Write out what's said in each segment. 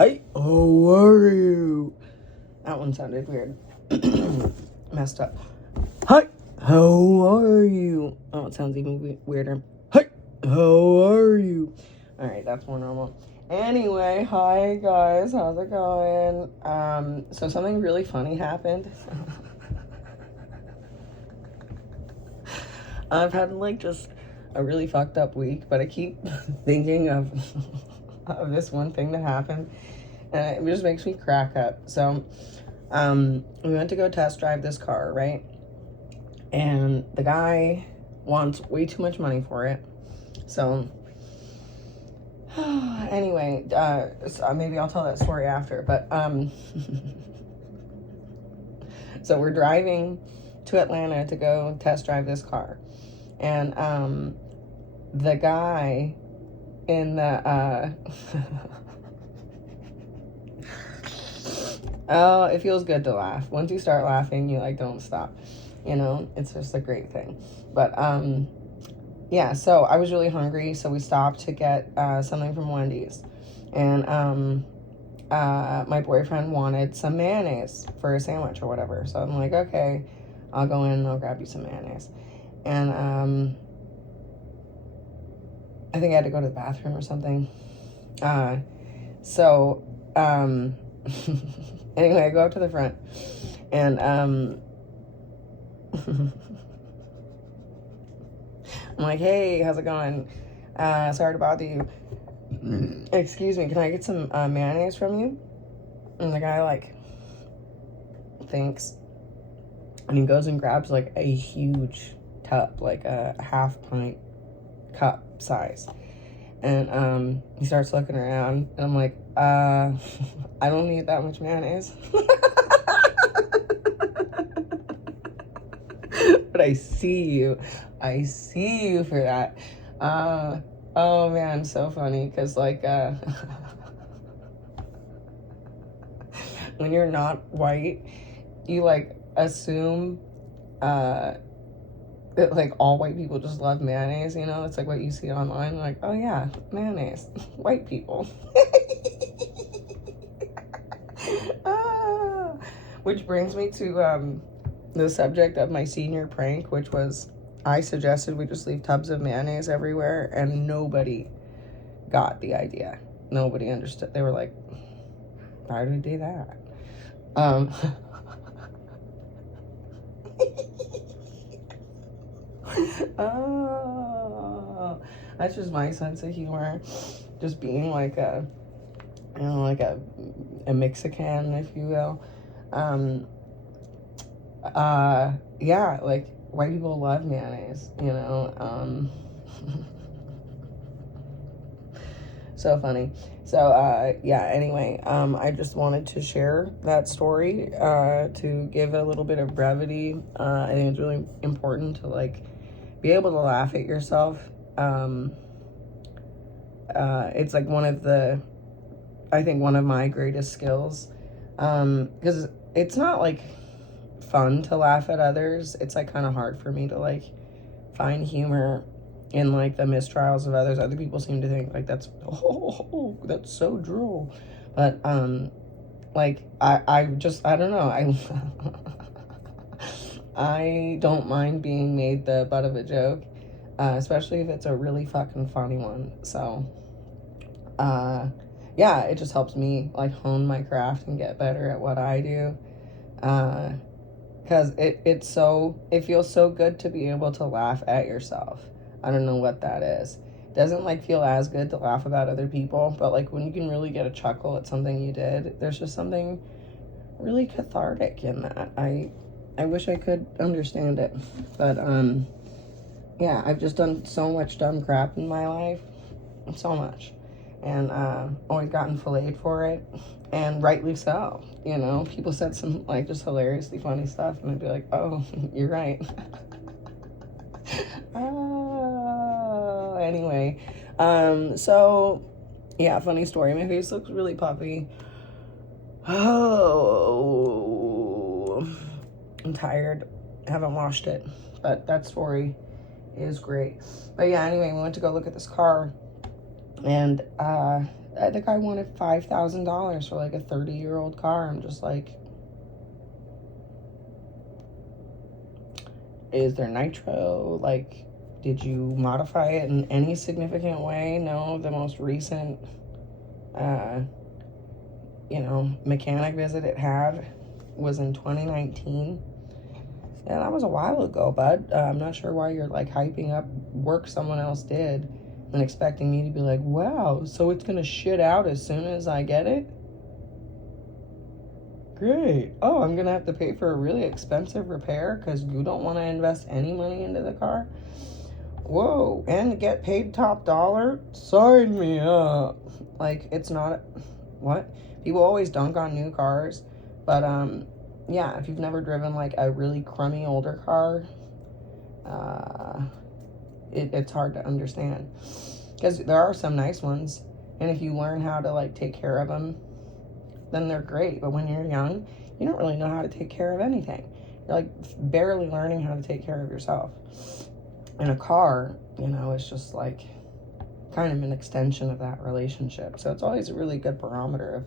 Hi, how are you? That one sounded weird. Messed up. Hi, how are you? Oh, it sounds even weirder. Hi, how are you? Alright, that's more normal. Anyway, hi guys, how's it going? So something really funny happened. I've had like just a really fucked up week, but I keep thinking of this one thing that happened, and it just makes me crack up. So, we went to go test drive this car, right? And the guy wants way too much money for it. So, anyway, so maybe I'll tell that story after. But so we're driving to Atlanta to go test drive this car, and the guy in the oh, it feels good to laugh. Once you start laughing, you like don't stop. You know, it's just a great thing. But yeah, so I was really hungry, so we stopped to get something from Wendy's. And my boyfriend wanted some mayonnaise for a sandwich or whatever. So I'm like, okay, I'll go in and I'll grab you some mayonnaise. And I think I had to go to the bathroom or something. So anyway, I go up to the front, and I'm like, hey, how's it going? Sorry to bother you. Excuse me, can I get some mayonnaise from you? And the guy like thinks, and he goes and grabs like a huge tub, like a half pint cup size. And he starts looking around, and I'm like, I don't need that much mayonnaise. But I see you for that. Oh man, so funny, because like when you're not white, you like assume that like all white people just love mayonnaise, you know? It's like what you see online, like, oh yeah, mayonnaise, white people. Which brings me to the subject of my senior prank, which was I suggested we just leave tubs of mayonnaise everywhere, and nobody got the idea. Nobody understood. They were like, why do we do that? Oh, that's just my sense of humor. Just being like a, you know, like a Mexican, if you will. Yeah, like white people love mayonnaise, you know. So funny. So yeah, anyway, I just wanted to share that story to give a little bit of brevity. I think it's really important to like be able to laugh at yourself. It's like I think one of my greatest skills, because it's not like fun to laugh at others. It's like kind of hard for me to like find humor in like the mistrials of others. Other people seem to think like that's so droll, but like I don't know, I don't mind being made the butt of a joke, especially if it's a really fucking funny one. So yeah, it just helps me like hone my craft and get better at what I do. Because it feels so good to be able to laugh at yourself. I don't know what that is. It doesn't like feel as good to laugh about other people, but like when you can really get a chuckle at something you did, there's just something really cathartic in that. I wish I could understand it, but yeah, I've just done so much dumb crap in my life, so much, and always gotten filleted for it, and rightly so. You know, people said some like just hilariously funny stuff, and I'd be like, oh, you're right. Oh, anyway, so yeah, funny story. My face looks really puffy. Oh, I'm tired. Haven't washed it, but that story is great. But yeah, anyway, we went to go look at this car, And the guy wanted $5,000 for like a 30-year-old car. I'm just like, is there nitro? Like, did you modify it in any significant way? No, the most recent, mechanic visit it had was in 2019. And that was a while ago, bud. I'm not sure why you're like hyping up work someone else did and expecting me to be like, wow, so it's gonna shit out as soon as I get it? Great. Oh, I'm gonna have to pay for a really expensive repair because you don't want to invest any money into the car? Whoa, and get paid top dollar? Sign me up. Like, it's not, what? People always dunk on new cars, but yeah, if you've never driven like a really crummy older car, it's hard to understand, because there are some nice ones, and if you learn how to like take care of them, then they're great. But when you're young, you don't really know how to take care of anything. You're like barely learning how to take care of yourself. And a car, it's just like kind of an extension of that relationship. So it's always a really good barometer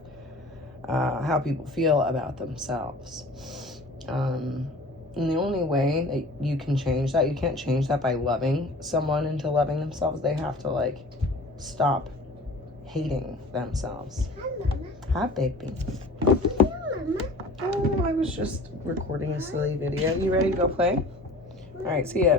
of how people feel about themselves. And the only way that you can change that, you can't change that by loving someone into loving themselves. They have to like stop hating themselves. Hi, baby. Oh, I was just recording a silly video. You ready to go play? All right, see ya.